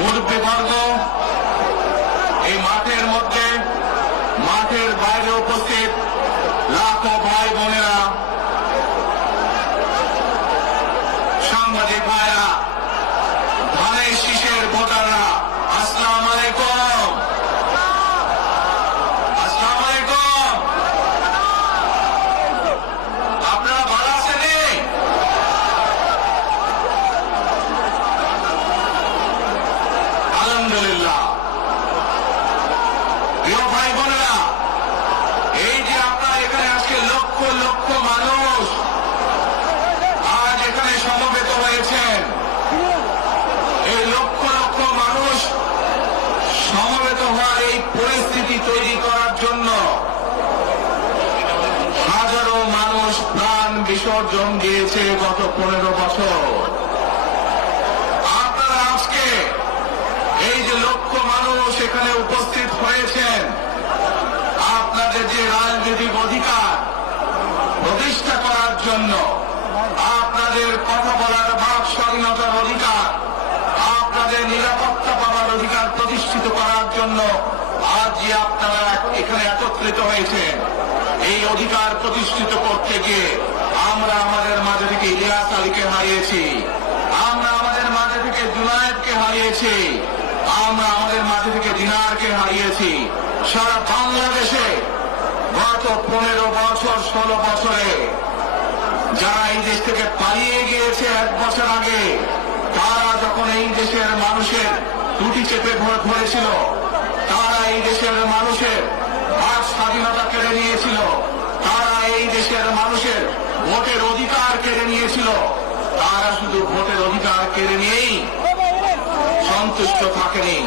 মুরব্বীবর্গ এই মাঠের মধ্যে মাঠের বাইরে উপস্থিত লাখো ভাই বোনেরা সাংবাদিক ভাইরা ধানের শীষের ভোটাররা আসসালাম আলাইকুম আসসালাম আলাইকুম আপনারা ভালো আছেন আলহামদুলিল্লাহ প্রিয় ভাই বোনেরা এই যে আপনারা এখানে আজকে লক্ষ লক্ষ মানুষ আজ এখানে সমবেত হয়েছেন এই লক্ষ লক্ষ মানুষ সমবেত হওয়ার এই পরিস্থিতি তৈরি করার জন্য হাজারো মানুষ প্রাণ বিসর্জন দিয়েছে গত পনেরো বছর। আপনারা আজকে এই যে লক্ষ মানুষ এখানে উপস্থিত হয়েছেন, আপনাদের যে রাজনৈতিক অধিকার প্রতিষ্ঠা করার জন্য, আপনাদের কথা বলার ভাব স্বাধীনতার অধিকার, আপনাদের নিরাপত্তা পাওয়ার অধিকার প্রতিষ্ঠিত করার জন্য আজ যে আপনারা এখানে একত্রিত হয়েছেন। এই অধিকার প্রতিষ্ঠিত করতে গিয়ে আমরা আমাদের মাঝে থেকে ইলিয়াস আলীকে হারিয়েছি আমরা আমাদের মাঝে থেকে জুনায়েদকে হারিয়েছি আমরা আমাদের মাঝে থেকে দিনারকে হারিয়েছি সারা বাংলাদেশে গত পনেরো বছর, ষোলো বছরে। যারা এই দেশ থেকে পালিয়ে গিয়েছে এক বছর আগে, তারা যখন এই দেশের মানুষের টুটি চেপে ধরেছিল, তারা এই দেশের মানুষের ভাগ স্বাধীনতা কেড়ে নিয়েছিল, তারা এই দেশের মানুষের ভোটের অধিকার কেড়ে নিয়েছিল, তারা শুধু ভোটের অধিকার কেড়ে নিয়েই সন্তুষ্ট থাকেনি।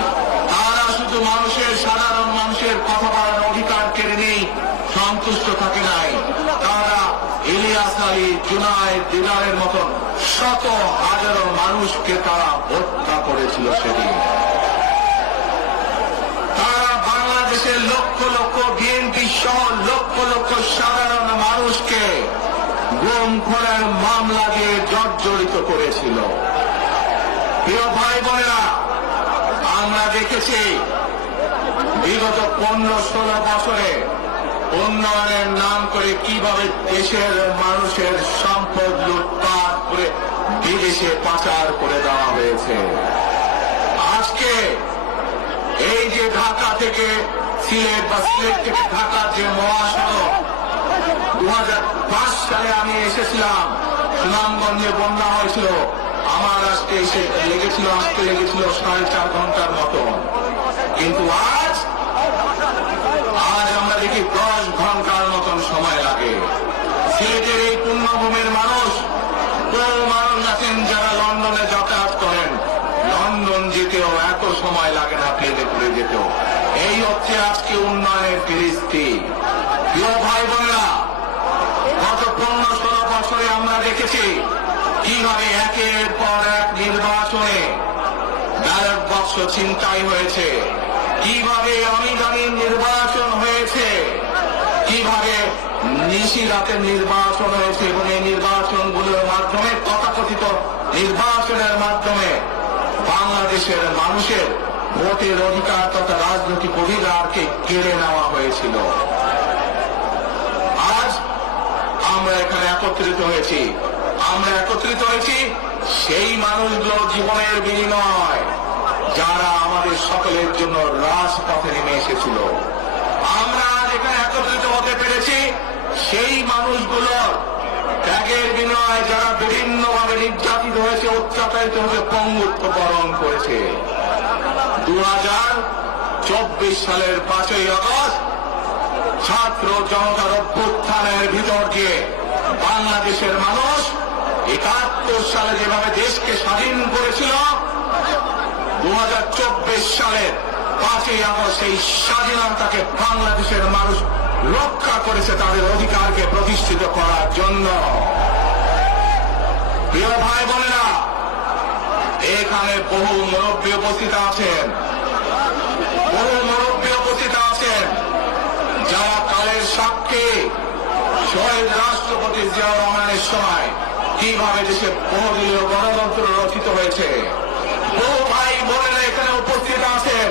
শুধু মানুষের, সাধারণ মানুষের কথা বলার অধিকার কেড়ে নেই সন্তুষ্ট থাকে নাই। তারা ইলিয়াস আলী জুনায় দিদারের মতন শত হাজারো মানুষকে তারা হত্যা করেছিল সেদিন। তারা বাংলাদেশের লক্ষ লক্ষ বিএনপি সহ লক্ষ লক্ষ সাধারণ মানুষকে গুম খোলার মামলা দিয়ে জর্জরিত করেছিল। প্রিয় ভাই বোনেরা আমরা দেখেছি বিগত পনেরো ষোলো বছরে উন্নয়নের নাম করে কীভাবে দেশের মানুষের সম্পদ লুটপাট করে বিদেশে পাচার করে দেওয়া হয়েছে। আজকে এই যে ঢাকা থেকে সিলেট বা সিলেট থেকে ঢাকার যে মহাসড়ক দু সালে আমি এসেছিলাম সুনামগঞ্জে বন্যা হয়েছিল। আমার আজকে এসে লেগেছিল আসতে লেগেছিল সাড়ে চার ঘণ্টার মতো। কিন্তু আজ আজ আমরা দেখি দশ ঘণ্টার মতন সময় লাগে। সিলেটের এই পুণ্যভূমির মানুষ, বহু মানুষ আছেন যারা লন্ডনে যাতায়াত করেন। লন্ডন যেতেও এত সময় লাগে না প্লেনে করে যেতেও। এই হচ্ছে আজকে উন্নয়নের ফিরিস্তি প্রিয় ভাই বোনেরা গত পনেরো ষোলো বছরে আমরা দেখেছি কীভাবে একের পর এক নির্বাচনে ব্যালট বাক্স ছিনতাই হয়েছে। কীভাবে অনিদানির নির্বাচন হয়েছে? কীভাবে নিশি রাতের নির্বাচন হয়েছে এবং এই নির্বাচনগুলোর মাধ্যমে তথাকথিত নির্বাচনের মাধ্যমে বাংলাদেশের মানুষের ভোটের অধিকার তথা রাজনৈতিক অধিকারকে কেড়ে নেওয়া হয়েছিল। আজ আমরা এখানে একত্রিত হয়েছি। আমরা একত্রিত হয়েছি সেই মানুষগুলো জীবনের বিনিময়, যারা আমাদের সকলের জন্য রাজপথে নেমে এসেছিল। আমরা এখানে একত্রিত হতে পেরেছি, সেই মানুষগুলোর ত্যাগের বিনিময়ে যারা বিভিন্নভাবে নির্যাতিত হয়েছে, অত্যাচারিত হয়েছে পঙ্গুত্ব বরণ করেছে। দু হাজার চব্বিশ সালের পাঁচই আগস্ট ছাত্র জনতার অভ্যুত্থানের ভিতর দিয়ে বাংলাদেশের মানুষ একাত্তর সালে যেভাবে দেশকে স্বাধীন করেছিল দু হাজার চব্বিশ সালের পাঁচই আগস্ট এই স্বাধীনতাকে বাংলাদেশের মানুষ রক্ষা করেছে তাদের অধিকারকে প্রতিষ্ঠিত করার জন্য। প্রিয় ভাই বোনেরা, এখানে বহু মুরব্বী উপস্থিত আছেন। বহু মুরব্বী উপস্থিত আছেন। যারা কালের সাক্ষী, শহীদ রাষ্ট্রপতি জিয়াউর রহমানের সময় কীভাবে দেশে বহুদলীয় গণতন্ত্র রচিত হয়েছে? বহু ভাই বোনেরা এখানে উপস্থিত আছেন?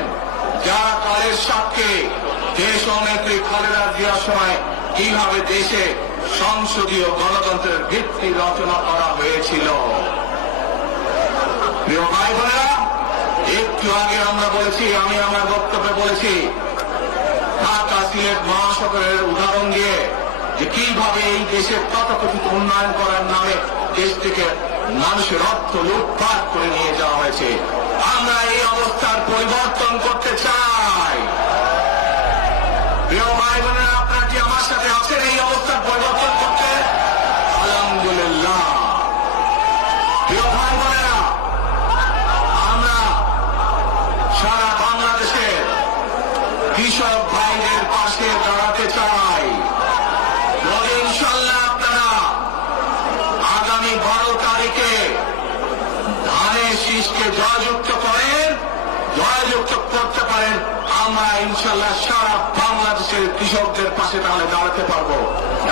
যারা কালের সাক্ষী দেশ নেত্রী খালেদা জিয়ার সময় কীভাবে দেশে সংসদীয় গণতন্ত্রের ভিত্তি রচনা করা হয়েছিল? প্রিয় ভাই বোনেরা একটু আগে আমরা বলেছি, আমি আমার বক্তব্যে বলেছি, ঢাকা সিলেট মহাসড়কের উদাহরণ দিয়ে যে কীভাবে এই দেশের তথাকথিত উন্নয়ন করার নামে দেশ থেকে মানুষের অর্থ লুটপাট করে নিয়ে যাওয়া হয়েছে। আমরা এই অবস্থার পরিবর্তন করতে চাই। প্রিয় ভাই বোনেরা ইনশাল্লাহ সারা বাংলাদেশের কৃষকদের পাশে তাহলে দাঁড়াতে পারব।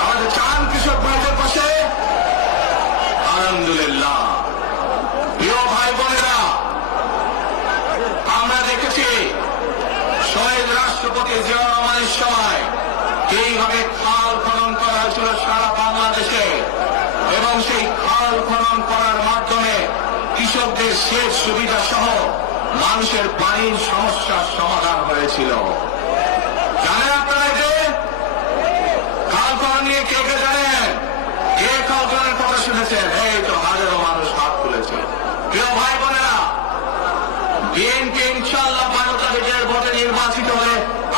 আমাদের চান কৃষক ভাইদের পাশে? আলহামদুলিল্লাহ। প্রিয় ভাই বোনেরা, আমরা দেখেছি শহীদ রাষ্ট্রপতি জিয়া সময় এইভাবে খাল খনন করা হয়েছিল সারা বাংলাদেশে। এবং সেই খাল খনন করার মাধ্যমে কৃষকদের সেচ সুবিধা সহ মানুষের পানির সমস্যার সমাধান হয়েছিল। আপনারা নিয়ে কে কে জানেন? কে কথা শুনেছেন? এই তো হাজারো মানুষ হাত তুলেছে। প্রিয় ভাই বোনেরা বিএনপি ইনশাল্লাহ বারো তারিখের ভোটে নির্বাচিত হলে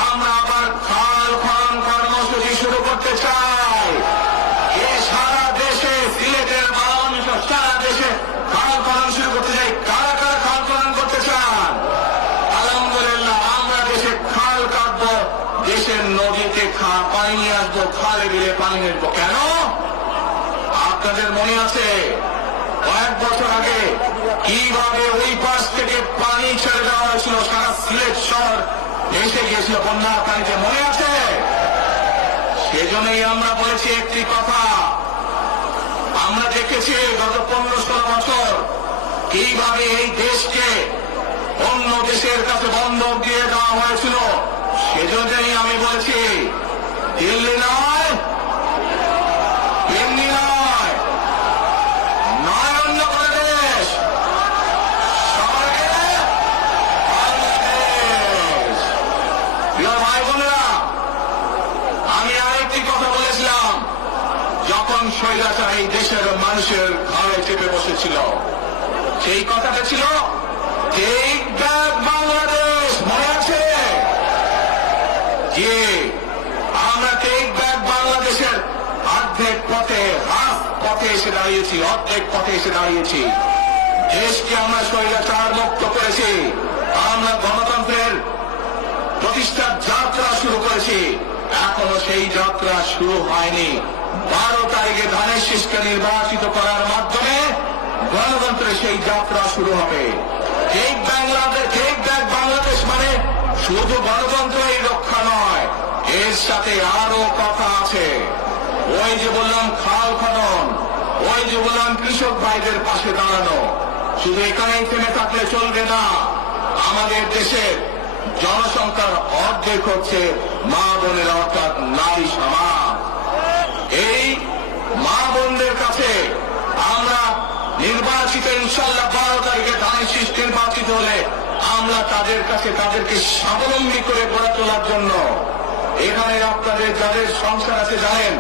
আমরা আবার খাল খনন কর্মসূচি শুরু করতে চাই। পানি নিয়ে আসব খালে দিলে পানি নিয়ে কেন? আপনাদের মনে আছে, কয়েক বছর আগে কীভাবে ওই পাশ থেকে পানি ছেড়ে দেওয়া হয়েছিল? সারা সিলেট শহর এসে গিয়েছিল, বন্যার পানিতে। মনে আছে? সেজন্যই আমরা বলেছি একটি কথা। আমরা দেখেছি গত পনেরো ষোলো বছর কীভাবে এই দেশকে অন্য দেশের কাছে বন্ধক দিয়ে দেওয়া হয়েছিল। সেজন্যই আমি বলেছি দিল্লি নয় দিল্লি নয় নয় অন্য কোনো দেশ সবাইকে বাংলাদেশ। প্রিয় ভাই বোনেরা, আমি আরেকটি কথা বলেছিলাম। যখন স্বৈরাচার এই দেশের মানুষের ঘরে চেপে বসেছিল, সেই কথাটা ছিল টেক ব্যাক বাংলাদেশ মনে আছে? যে টেক ব্যাক বাংলাদেশের অর্ধেক পথে, হাফ পথে এসে দাঁড়িয়েছি, অর্ধেক পথে এসে দাঁড়িয়েছি। দেশকে আমরা স্বৈরাচার মুক্ত করেছি। আমরা গণতন্ত্রের প্রতিষ্ঠার যাত্রা শুরু করেছি। এখনও সেই যাত্রা শুরু হয়নি। বারো তারিখে ধানের শীষকে নির্বাচিত করার মাধ্যমে গণতন্ত্রের সেই যাত্রা শুরু হবে। ঠিক বাংলাদেশ ঠিক ব্যাক বাংলাদেশ মানে শুধু গণতন্ত্রের রক্ষা এর সাথে আরও কথা আছে। ওই যে বললাম খাল খনন, ওই যে বললাম কৃষক ভাইদের পাশে দাঁড়ানো। শুধু এখানেই থেমে থাকলে চলবে না। আমাদের দেশের জনসংখ্যার অর্ধেক হচ্ছে মা বোনের, অর্থাৎ নারী সমাজ। এই মা বোনদের কাছে আমরা নির্বাচিত ইনশাল্লাহ বারো তারিখে ধানের শীষ নির্বাচিত হলে আমরা তাদের কাছে তাদেরকে স্বাবলম্বী করে গড়ে তোলার জন্য এখানে আপনাদের যাদের সংসার আছে জানেন,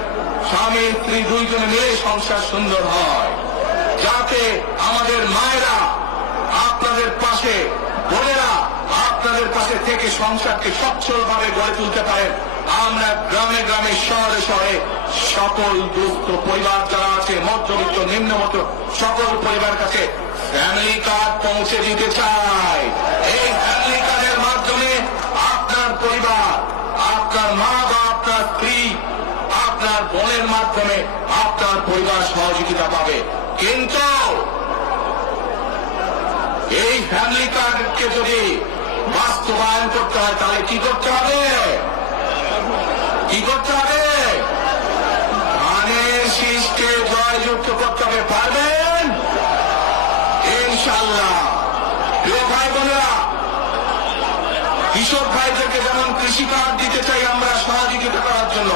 স্বামী স্ত্রী দুইজনে মিলে সংসার সুন্দর হয়। যাতে আমাদের মায়েরা আপনাদের পাশে, বোনেরা আপনাদের পাশে থেকে সংসারকে সচ্ছলভাবে গড়ে তুলতে পারেন। আমরা গ্রামে গ্রামে, শহরে শহরে সকল দুস্থ পরিবার যারা আছে, মধ্যবিত্ত নিম্নমত সকল পরিবার কাছে ফ্যামিলি কার্ড পৌঁছে দিতে চাই। এই ফ্যামিলি কার্ডের মাধ্যমে আপনার পরিবার আপনার মা বা আপনার স্ত্রী আপনার বোনের মাধ্যমে আপনার পরিবার সহযোগিতা পাবে। কিন্তু এই ফ্যামিলি কার্ডকে যদি বাস্তবায়ন করতে হয়, তাহলে কি করতে হবে? কি করতে হবে? ধানের শীষকে জয়যুক্ত করতে হবে, পারবেন? ইনশাল্লাহ প্রিয় ভাই বোনেরা কৃষক ভাইদেরকে যেমন কৃষি কার্ড দিতে চাই আমরা সহযোগিতা করার জন্য,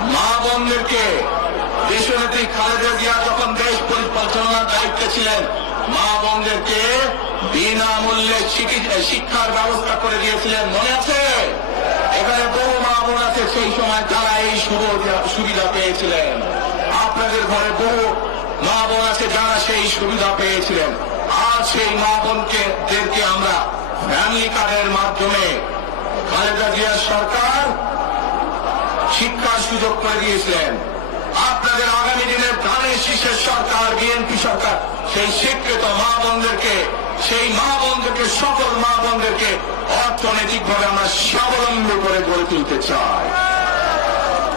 মা বোনদেরকে দেশনেত্রী খালেদা জিয়া যখন দেশ পরিচালনার দায়িত্বে ছিলেন, মা বোনদেরকে বিনামূল্যে শিক্ষার ব্যবস্থা করে দিয়েছিলেন, মনে আছে? এখানে বহু মা বোন আছে, সেই সময় যারা এই সুবিধা- পেয়েছিলেন। আপনাদের ঘরে বহু মা বোন আছে, যারা সেই সুবিধা পেয়েছিলেন। আর সেই মা বোনকে আমরা ফ্যামিলি কার্ডের মাধ্যমে খালেদা জিয়ার সরকার শিক্ষার সুযোগ করে দিয়েছিলেন। আপনাদের আগামী দিনের ধানের শীর্ষের সরকার, বিএনপি সরকার, সেই শিক্ষিত মা বোনদেরকে, সেই মা বোনদেরকে, সকল মা বোনদেরকে অর্থনৈতিকভাবে আমরা স্বাবলম্বী করে গড়ে তুলতে চাই।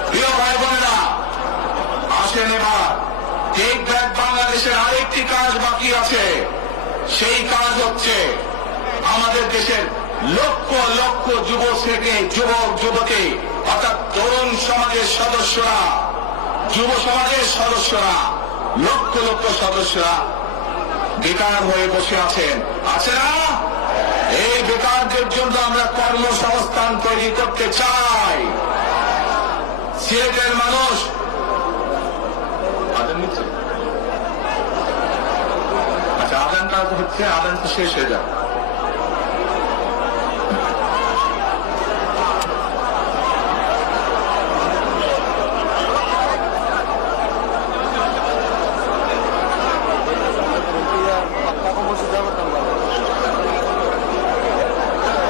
প্রিয় ভাই বোনেরা, আসেন এবার। টেক ব্যাক বাংলাদেশের আরেকটি কাজ বাকি আছে। সেই কাজ হচ্ছে আমাদের দেশের লক্ষ লক্ষ যুব থেকে যুবক, যুবতী, অর্থাৎ তরুণ সমাজের সদস্যরা, যুব সমাজের সদস্যরা, লক্ষ লক্ষ সদস্যরা বেকার হয়ে বসে আছেন। আছে না? এই বেকারদের জন্য আমরা কর্মসংস্থান তৈরি করতে চাই। সিলেটের মানুষ আচ্ছা আদানটা হচ্ছে, আদান তো শেষ হয়ে যাবে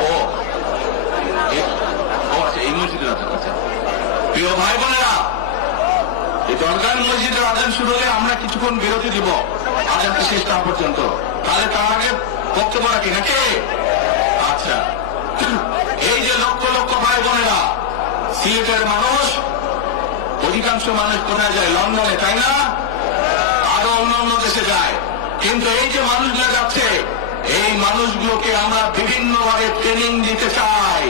ও এ- ও আচ্ছা এই মসজিদের আচ্ছা আচ্ছা প্রিয় ভাই বোনেরা এই দরগান মসজিদের আজান শুরু হলে আমরা কিছুক্ষণ বিরতি দিব আজানটা শেষ না পর্যন্ত তাহলে তার আগে বক্তব্য রাখি, নাকি? আচ্ছা এই যে লক্ষ লক্ষ ভাই বোনেরা, সিলেটের মানুষ, অধিকাংশ মানুষ কোথায় যায়? লন্ডনে, তাই না? আরও অন্যান্য দেশে যায়। কিন্তু এই যে মানুষগুলো যাচ্ছে, এই মানুষগুলোকে আমরা বিভিন্নভাবে ট্রেনিং দিতে চাই।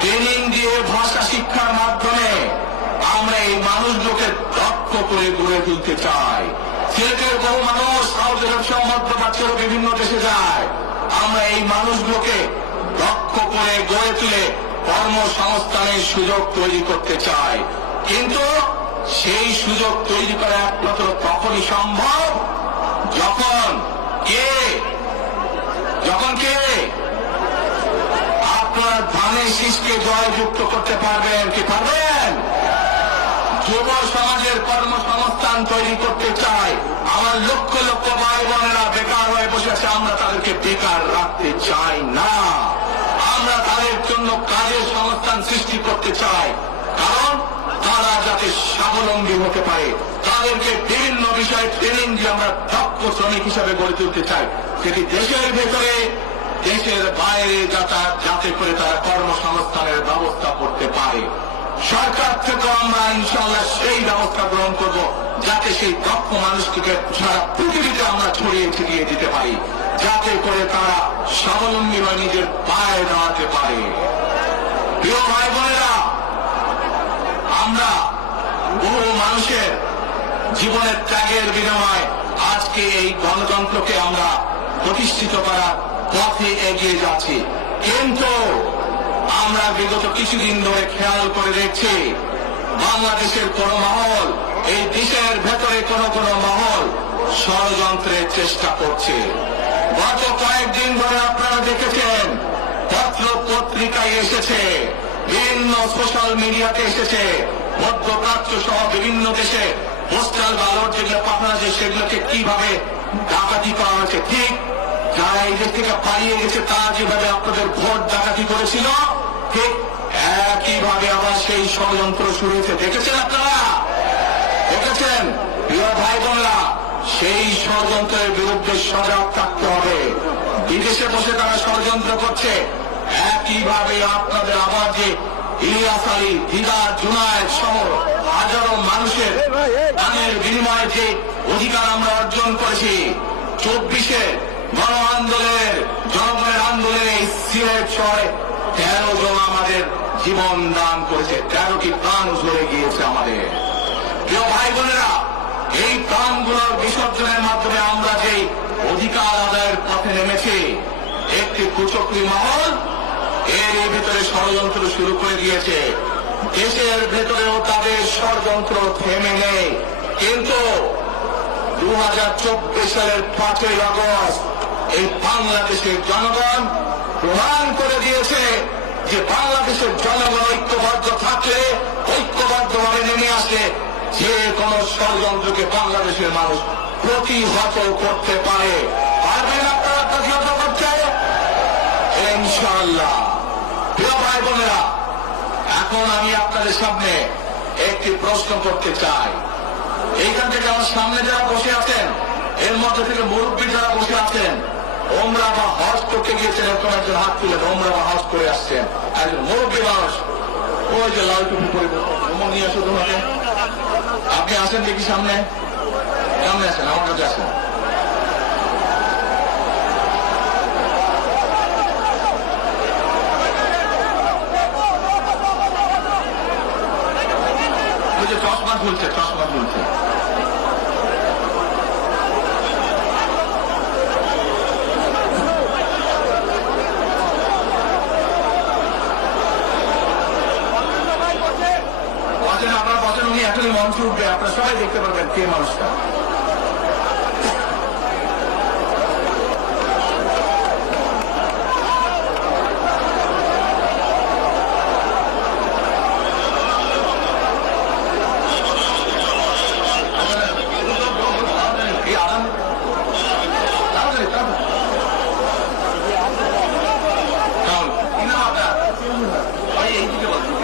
ট্রেনিং দিয়ে ভাষা শিক্ষার মাধ্যমে আমরা এই মানুষগুলোকে দক্ষ করে গড়ে তুলতে চাই। সিলেটের বহু মানুষ সাউথ আরব সহ মধ্যপ্রাচ্যের বিভিন্ন দেশে যায়। আমরা এই মানুষগুলোকে দক্ষ করে গড়ে তুলে কর্মসংস্থানের সুযোগ তৈরি করতে চাই। কিন্তু সেই সুযোগ তৈরি করা একমাত্র তখনই সম্ভব যখন কে? যখন কে? আপনার ধানের শীষকে জয়যুক্ত করতে পারবেন কি পারবেন? কর্মসংস্থান তৈরি করতে চাই আমার লক্ষ লক্ষ ভাই বোনেরা বেকার হয়ে বসে আছে, আমরা তাদেরকে বেকার রাখতে চাই না। আমরা তাদের জন্য কাজের সংস্থান সৃষ্টি করতে চাই। কারণ তারা যাতে স্বাবলম্বী হতে পারে, তাদেরকে বিভিন্ন বিষয়ে ট্রেনিং দিয়ে আমরা দক্ষ শ্রমিক হিসাবে গড়ে তুলতে চাই। সেটি দেশের ভেতরে, দেশের বাইরে যাতায়াত যাতে করে তারা কর্মসংস্থানের ব্যবস্থা করতে পারে সরকার থেকে আমরা ইনশাল্লাহ সেই ব্যবস্থা গ্রহণ করব যাতে সেই দক্ষ মানুষটিকে সারা পৃথিবীতে আমরা ছড়িয়ে ছিটিয়ে দিতে পারি। যাতে করে তারা স্বাবলম্বী হয়ে নিজের পায়ে দাঁড়াতে পারে। প্রিয় ভাই বোনেরা আমরা বহু মানুষের জীবনের ত্যাগের বিনিময়ে আজকে এই গণতন্ত্রকে আমরা প্রতিষ্ঠিত করার পথে এগিয়ে যাচ্ছি। কিন্তু আমরা বিগত কিছুদিন ধরে খেয়াল করে দেখছি, বাংলাদেশের কোন মহল, এই দেশের ভেতরে কোন কোন মহল ষড়যন্ত্রের চেষ্টা করছে। গত কয়েকদিন ধরে আপনারা দেখেছেন পত্র পত্রিকায় এসেছে, বিভিন্ন সোশ্যাল মিডিয়াতে এসেছে, মধ্যপ্রাচ্য সহ বিভিন্ন দেশে পোস্টাল ব্যালট যেগুলো পাঠানো আছে সেগুলোকে কীভাবে ডাকাতি করা হয়েছে, ঠিক যারা এই দেশ থেকে পালিয়ে গেছে, তারা যেভাবে আপনাদের ভোট ডাকাতি করেছিল ঠিক একইভাবে আবার সেই ষড়যন্ত্র শুরু হয়েছে। দেখেছেন আপনারা? দেখেছেন? প্রিয় ভাই বোনরা সেই ষড়যন্ত্রের বিরুদ্ধে সজাগ থাকতে হবে। বিদেশে বসে তারা ষড়যন্ত্র করছে। একইভাবে আপনাদের আবার যে ইলিয়াস আলী, দিদার জুনায়দ সহ হাজারো মানুষের দানের বিনিময়ে যে অধিকার আমরা অর্জন করেছি, চব্বিশে গণ আন্দোলনের জনগণের আন্দোলনে সিলেট শহরে তেরো জন আমাদের জীবন দান করেছে, তেরোটি প্রাণ ঝরে গিয়েছে আমাদের। প্রিয় ভাই বোনেরা, এই প্রাণগুলোর বিসর্জনের মাধ্যমে আমরা যে অধিকার আদায়ের পথে নেমেছি, একটি কুচক্রী মহল এর ভিতরে ষড়যন্ত্র শুরু করে দিয়েছে। দেশের ভেতরেও তাদের ষড়যন্ত্র থেমে নেই। কিন্তু দু হাজার চব্বিশ সালের পাঁচই আগস্ট এই বাংলাদেশের জনগণ প্রমাণ করে দিয়েছে যে বাংলাদেশের জনগণ ঐক্যবদ্ধ থাকলে ঐক্যবদ্ধভাবে নেমে আসে যে কোন ষড়যন্ত্রকে বাংলাদেশের মানুষ প্রতিহত করতে পারে। পারবেন আপনারা প্রতিহত করতে? ইনশাআল্লাহ। প্রিয় ভাই বোনেরা, এখন আমি আপনাদের সামনে একটি প্রশ্ন করতে চাই। এইখান থেকে আমার সামনে যারা বসে আছেন, এর মধ্যে থেকে মুরব্বী যারা বসে আছেন ওমরা বা হজ করতে গিয়েছেন এরকম একজন হাত তুলেন ওমরা বা হজ করে আসছেন। একজন মুরব্বী মানুষ। ওই যে লাল টুপি পরিবর্তন নিয়ে আসো তোমাকে। আপনি আসেন দেখি সামনে। সামনে আসেন, আমার কাছে আসেন। সবাই দেখতে পারবেন কে মানুষটা এই আরাম তাড়াতাড়ি তাড়াতাড়ি তাহলে, কি নাম আপনার? ভাই, এইদিকে বসুন।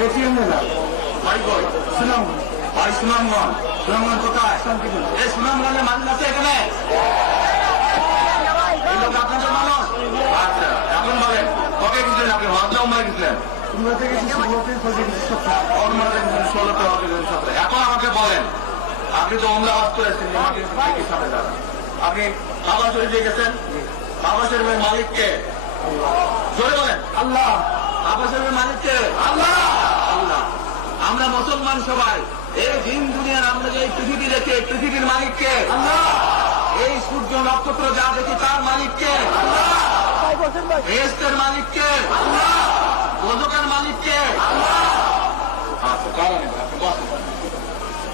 ভাই কই? ভাই সুনামগঞ্জ। সুনামগঞ্জ কোথায়? এই সুনামগঞ্জের মানুষ আছে এখানে। আপনাদের মানুষ? আচ্ছা এখন বলেন কবে গেছিলেন আপনি? হজা উমরা গেছিলেন? এখন আমাকে বলেন আপনি তো উমরা হজ করেছেন আপনি বাবা শরীফে গেছেন? বাবা শরীফের মালিককে জোরে বলেন। আল্লাহ। বাবা শরীফের মালিককে আল্লাহ আল্লাহ। আমরা মুসলমান সবাই। এই দিন দুনিয়ার আমরা যে পৃথিবী দেখে পৃথিবীর মালিককে। এই সূর্য নক্ষত্র যা দেখি তার মালিককে। মালিককে। মালিককে। আচ্ছা বসেন।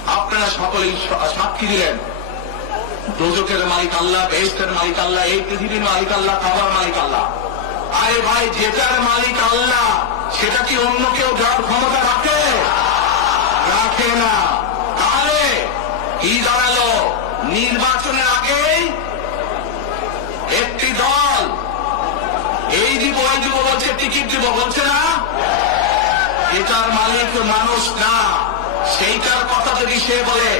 আপনারা সকলেই সা- সাক্ষী দিলেন। দোজকের মালিক আল্লাহ বেহেস্তের মালিক আল্লাহ এই পৃথিবীর মালিক আল্লাহ খাবার মালিক আল্লাহ। আরে ভাই যেটার মালিক আল্লাহ সেটা কি অন্য কেউ যাওয়ার ক্ষমতা রাখে? রাখে না। তাহলে কি দাঁড়াল নির্বাচনের আগেই একটি দল, এই দিব ওই দিব বলছে, টিকিট দিব বলছে না? এটার মালিক মানুষ না। সেইটার কথা যদি সে বলে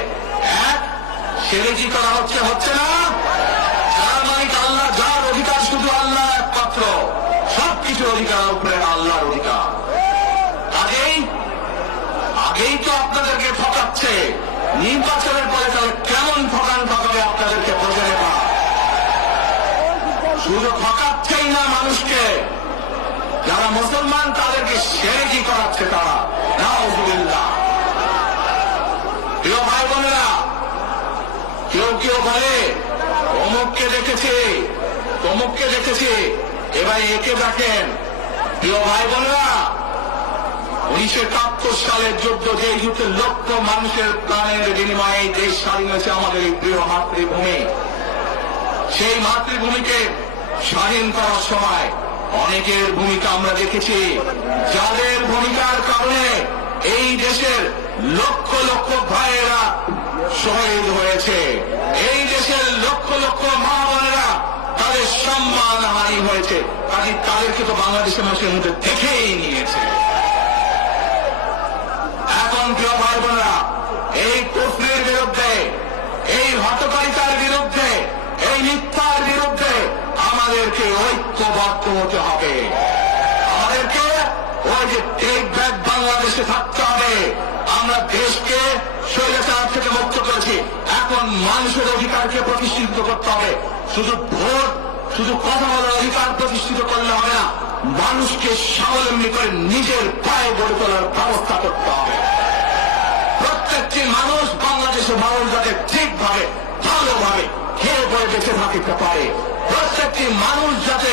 এক সেরে কি করা হচ্ছে হচ্ছে না? যার মালিক আল্লাহ যার অধিকার শুধু আল্লাহ একমাত্র? সব কিছুর অধিকার উপরে আল্লাহর অধিকার। আগেই তো আপনাদেরকে ঠকাচ্ছে। নির্বাচনের পরে তাহলে কেমন ঠকান ঠকাবে আপনাদেরকে বোঝে নেওয়া শুধু ঠকাচ্ছেই না মানুষকে। যারা মুসলমান, তাদেরকে সেরেকি করাচ্ছে তারা। নাউজুবিল্লাহ। প্রিয় ভাই বোনেরা, কেউ কেউ বলে, অমুককে দেখেছে, তমুককে দেখেছে, এবার একে দেখেন। প্রিয় ভাই বোনেরা উনিশশো একাত্তর সালের যুদ্ধ যে যুদ্ধে লক্ষ মানুষের প্রাণের বিনিময়ে দেশ স্বাধীন হয়েছে আমাদের এই প্রিয় মাতৃভূমি। সেই মাতৃভূমিকে স্বাধীন করার সময় অনেকের ভূমিকা আমরা দেখেছি। যাদের ভূমিকার কারণে এই দেশের লক্ষ লক্ষ ভাইয়েরা শহীদ হয়েছে। এই দেশের লক্ষ লক্ষ মা বোনেরা তাদের সম্মান হানি হয়েছে। কাজে তাদেরকে তো বাংলাদেশের মানুষের মধ্যে দেখেই নিয়েছে। প্রিয় ভাই এই কুফরির বিরুদ্ধে, এই হতকারিতার বিরুদ্ধে, এই মিথ্যার বিরুদ্ধে আমাদেরকে ঐক্যবদ্ধ হতে হবে। আমাদেরকে ওই যে টেক ব্যাক বাংলাদেশে থাকতে হবে। আমরা দেশকে স্বৈরাচার থেকে মুক্ত করেছি। এখন মানুষের অধিকারকে প্রতিষ্ঠিত করতে হবে। শুধু ভোট, শুধু কথা বলার অধিকার প্রতিষ্ঠিত করলে হবে না। মানুষকে স্বাবলম্বী করে নিজের পায়ে গড়ে তোলার ব্যবস্থা করতে হবে। প্রত্যেকটি মানুষ বাংলাদেশের মানুষ যাতে ঠিকভাবে, ভালোভাবে খেয়ে পরে বেঁচে থাকিতে পারে। প্রত্যেকটি মানুষ যাতে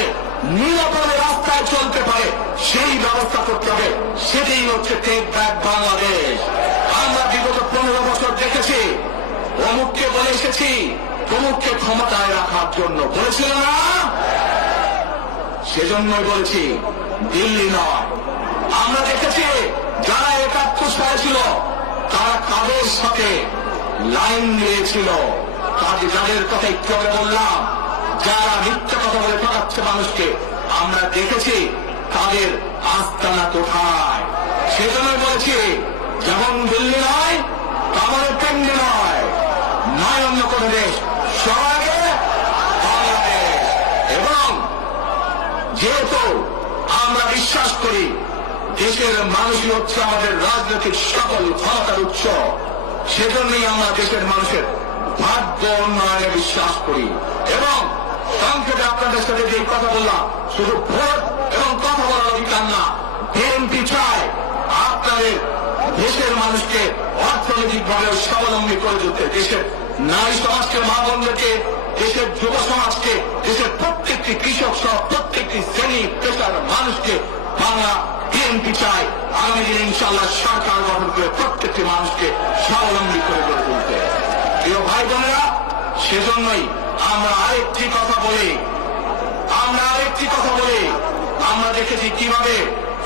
নিরাপদে রাস্তায় চলতে পারে, সেই ব্যবস্থা করতে হবে। সেটাই হচ্ছে টেক ব্যাক বাংলাদেশ আমরা বিগত পনেরো বছর দেখেছি, অমুককে বলে এসেছি, তমুককে ক্ষমতায় রাখার জন্য। বলেছিল না? সেজন্যই বলেছি, দিল্লি নয়। আমরা দেখেছি, যারা একাত্তর সালে ছিল তারা কাদের সাথে লাইন দিয়েছিল কাজে যাদের কথা একটু বললাম, যারা মিথ্যা কথা বলে ঠকাচ্ছে মানুষকে, আমরা দেখেছি তাদের আস্তানা কোথায়। সেজন্য বলেছি, যেমন দিল্লি নয় তেমন কেন্দ্রে নয়। নয় অন্য কোনো দেশ আগে বাংলাদেশ। এবং যেহেতু আমরা বিশ্বাস করি দেশের মানুষই হচ্ছে আমাদের রাজনৈতিক সকল ক্ষমতার উৎস। সেজন্যই আমরা দেশের মানুষের ভাগ্য উন্নয়নে বিশ্বাস করি। এবং সংক্ষেপে আপনাদের সাথে যে কথা বললাম, শুধু ভোট এবং কথা বলার অধিকার না বিএনপি চায় আপনাদের দেশের মানুষকে অর্থনৈতিকভাবে স্বাবলম্বী করে তুলতে। দেশের নারী সমাজকে, মা বোনদেরকে, দেশের যুব সমাজকে, দেশের প্রত্যেকটি কৃষক সহ প্রত্যেকটি শ্রেণি, পেশার মানুষকে বাংলা বিএনপি চায় আগামী দিনে ইনশাল্লাহ সরকার গঠন করে প্রত্যেকটি মানুষকে স্বাবলম্বী করে গড়ে তুলতে। প্রিয় ভাই বোনেরা, সেজন্যই আমরা আরেকটি কথা বলি। আমরা আরেকটি কথা বলি। আমরা দেখেছি কীভাবে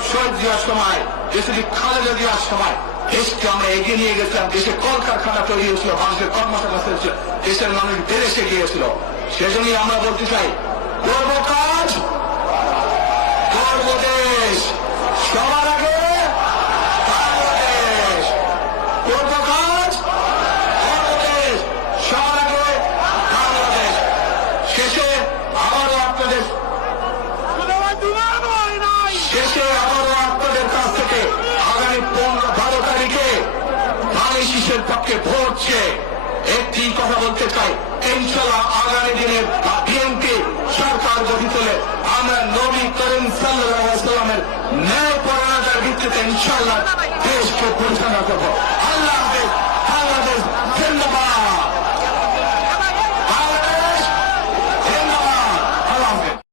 শহীদ জিয়ার সময় দেশটি খালেদা জিয়ার সময় দেশকে আমরা এগিয়ে নিয়ে গেছিলাম। দেশে কলকারখানা তৈরি হয়েছিল, মানুষের কর্মসংস্থান হয়েছিল, দেশের মানুষ বিদেশে গিয়েছিল। সেজন্যই আমরা বলতে চাই করব কাজ করব দেশ সবার আগে বাংলাদেশ করব কাজ করব দেশ সবার আগে বাংলাদেশ শেষে আবারও আপনাদের শেষে আবারও আপনাদের কাছ থেকে আগামী পনেরো বারো তারিখে ধানের শীষের পক্ষে ভোট চেয়ে একটি কথা বলতে চাই ইনশাল্লাহ আগামী দিনে বিএনপি সরকার গঠিত হলে আমরা নবী করিম সাল্লামের ন্যায় পরায়ণতার ভিত্তিতে ইনশাল্লাহ দেশকে পরিচালনা করব।